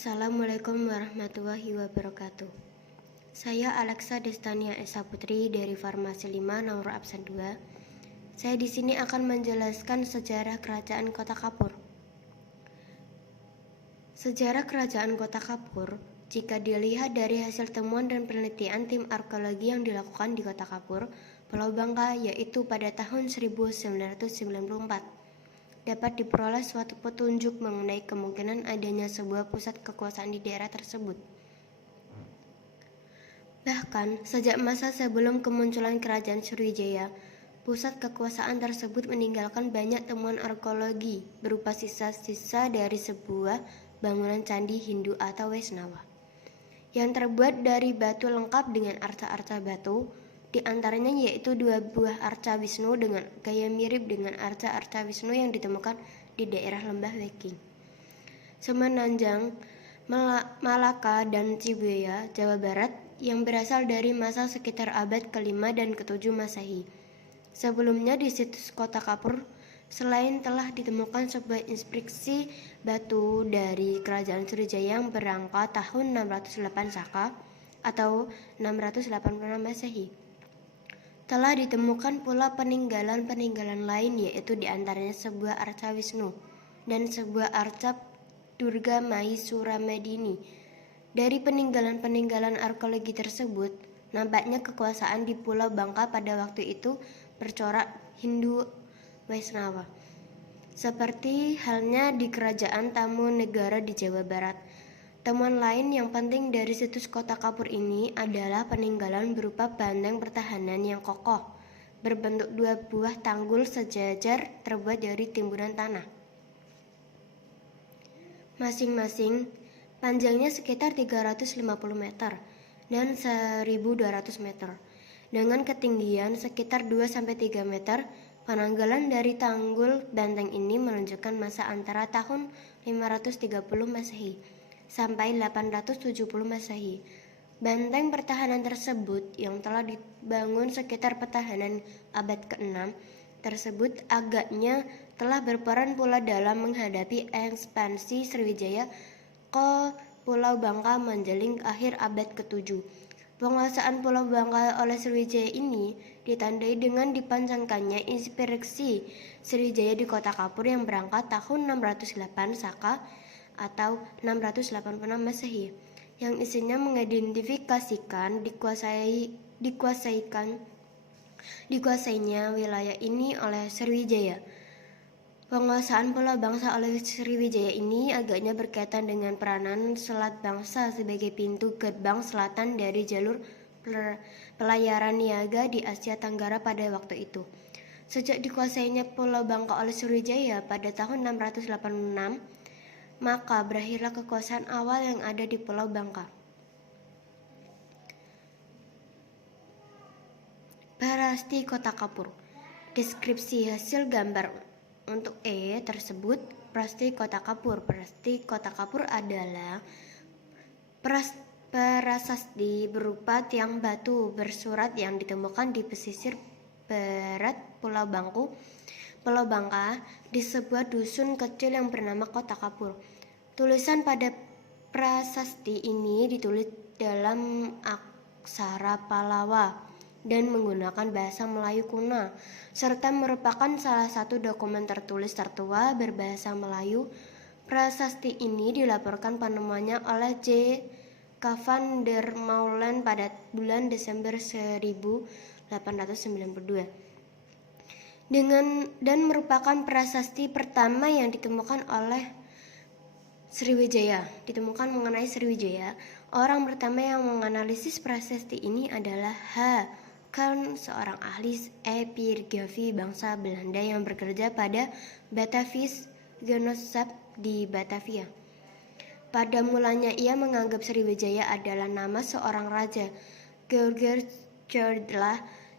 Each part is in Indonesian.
Assalamualaikum warahmatullahi wabarakatuh. Saya Alexa Destania Esa Putri dari Farmasi 5 nomor absen 2. Saya di sini akan menjelaskan sejarah Kerajaan Kota Kapur. Sejarah Kerajaan Kota Kapur, jika dilihat dari hasil temuan dan penelitian tim arkeologi yang dilakukan di Kota Kapur, Pulau Bangka, yaitu pada tahun 1994. Dapat diperoleh suatu petunjuk mengenai kemungkinan adanya sebuah pusat kekuasaan di daerah tersebut. Bahkan, sejak masa sebelum kemunculan Kerajaan Sriwijaya, pusat kekuasaan tersebut meninggalkan banyak temuan arkeologi berupa sisa-sisa dari sebuah bangunan candi Hindu atau Waisnawa yang terbuat dari batu lengkap dengan arca-arca batu. Di antaranya yaitu 2 buah arca Wisnu dengan gaya mirip dengan arca-arca Wisnu yang ditemukan di daerah Lembah Weking, Semenanjung, Malaka, dan Cibuaya, Jawa Barat yang berasal dari masa sekitar abad ke-5 dan ke-7 Masehi. Sebelumnya di situs Kota Kapur, selain telah ditemukan sebuah inskripsi batu dari Kerajaan Sriwijaya yang berangka tahun 608 Saka atau 686 Masehi. Telah ditemukan pula peninggalan-peninggalan lain, yaitu diantaranya sebuah arca Wisnu dan sebuah arca Durga Mahisuramedini. Dari peninggalan-peninggalan arkeologi tersebut, nampaknya kekuasaan di Pulau Bangka pada waktu itu bercorak Hindu Waisnawa, seperti halnya di Kerajaan Tamunegara di Jawa Barat. Temuan lain yang penting dari situs Kota Kapur ini adalah peninggalan berupa benteng pertahanan yang kokoh, berbentuk 2 buah tanggul sejajar terbuat dari timbunan tanah. Masing-masing panjangnya sekitar 350 meter dan 1200 meter, dengan ketinggian sekitar 2-3 meter. Penanggalan dari tanggul benteng ini menunjukkan masa antara tahun 530 Masehi sampai 870 Masehi. Benteng pertahanan tersebut yang telah dibangun sekitar pertahanan abad ke-6 tersebut agaknya telah berperan pula dalam menghadapi ekspansi Sriwijaya ke Pulau Bangka menjelang akhir abad ke-7. Penguasaan Pulau Bangka oleh Sriwijaya ini ditandai dengan dipancangkannya inskripsi Sriwijaya di Kota Kapur yang berangkat tahun 608 Saka atau 686 Masehi, yang isinya mengidentifikasikan dikuasainya wilayah ini oleh Sriwijaya. Penguasaan Pulau Bangka oleh Sriwijaya ini agaknya berkaitan dengan peranan Selat Bangsa sebagai pintu gerbang selatan dari jalur pelayaran niaga di Asia Tenggara pada waktu itu. Sejak dikuasainya Pulau Bangka oleh Sriwijaya pada tahun 686, maka berakhirlah kekuasaan awal yang ada di Pulau Bangka. Prasasti Kota Kapur. Deskripsi hasil gambar untuk E tersebut Prasasti Kota Kapur. Prasasti Kota Kapur adalah prasasti berupa tiang batu bersurat yang ditemukan di pesisir barat Pulau Bangka di sebuah dusun kecil yang bernama Kota Kapur. Tulisan pada prasasti ini ditulis dalam aksara Pallawa dan menggunakan bahasa Melayu kuno, serta merupakan salah satu dokumen tertulis tertua berbahasa Melayu. Prasasti ini dilaporkan penemuannya oleh J. Van der Meulen pada bulan Desember 1892. Dan merupakan prasasti pertama yang ditemukan mengenai Sriwijaya. Orang pertama yang menganalisis prasasti ini adalah H. Kern, seorang ahli epigrafi bangsa Belanda yang bekerja pada Batavisch Genootschap di Batavia. Pada mulanya ia menganggap Sriwijaya adalah nama seorang raja, George Church,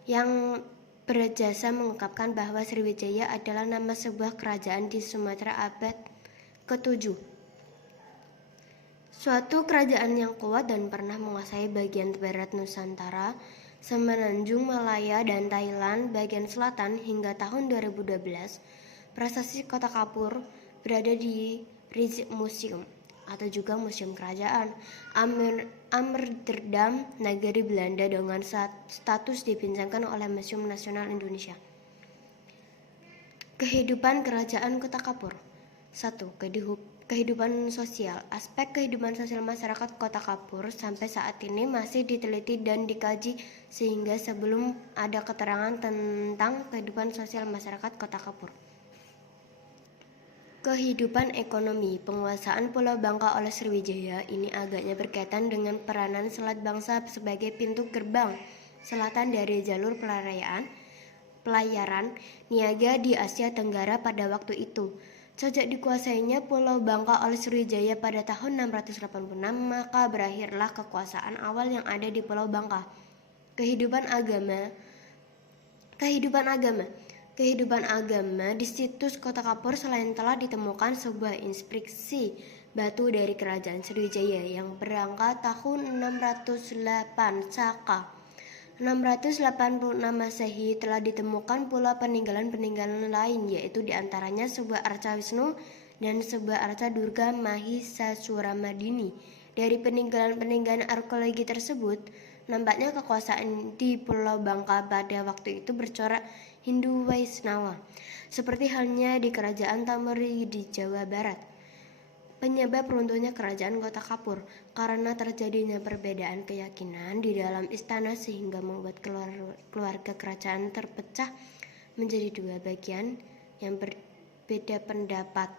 yang berjasa mengungkapkan bahwa Sriwijaya adalah nama sebuah kerajaan di Sumatera abad ke-7. Suatu kerajaan yang kuat dan pernah menguasai bagian barat Nusantara, Semenanjung Malaya, dan Thailand bagian selatan hingga tahun 2012. Prasasti Kota Kapur berada di Rijksmuseum. atau juga Museum Kerajaan Amsterdam, negeri Belanda dengan status dipinjamkan oleh Museum Nasional Indonesia. Kehidupan Kerajaan Kota Kapur. 1. Kehidupan sosial. Aspek kehidupan sosial masyarakat Kota Kapur sampai saat ini masih diteliti dan dikaji sehingga sebelum ada keterangan tentang kehidupan sosial masyarakat Kota Kapur. Kehidupan ekonomi. Penguasaan Pulau Bangka oleh Sriwijaya ini agaknya berkaitan dengan peranan Selat Bangsa sebagai pintu gerbang selatan dari jalur pelayaran niaga di Asia Tenggara pada waktu itu. Sejak dikuasainya Pulau Bangka oleh Sriwijaya pada tahun 686, maka berakhirlah kekuasaan awal yang ada di Pulau Bangka. Kehidupan agama di situs Kota Kapur selain telah ditemukan sebuah inskripsi batu dari Kerajaan Sriwijaya yang berangka tahun 608 Saka 686 Masehi, telah ditemukan pula peninggalan-peninggalan lain, yaitu diantaranya sebuah arca Wisnu dan sebuah arca Durga Mahishasuramadini. Dari peninggalan-peninggalan arkeologi tersebut, nampaknya kekuasaan di Pulau Bangka pada waktu itu bercorak Hindu Waisnawa, seperti halnya di Kerajaan Tamori di Jawa Barat. Penyebab runtuhnya Kerajaan Kota Kapur karena terjadinya perbedaan keyakinan di dalam istana sehingga membuat keluarga kerajaan terpecah menjadi dua bagian yang berbeda pendapat.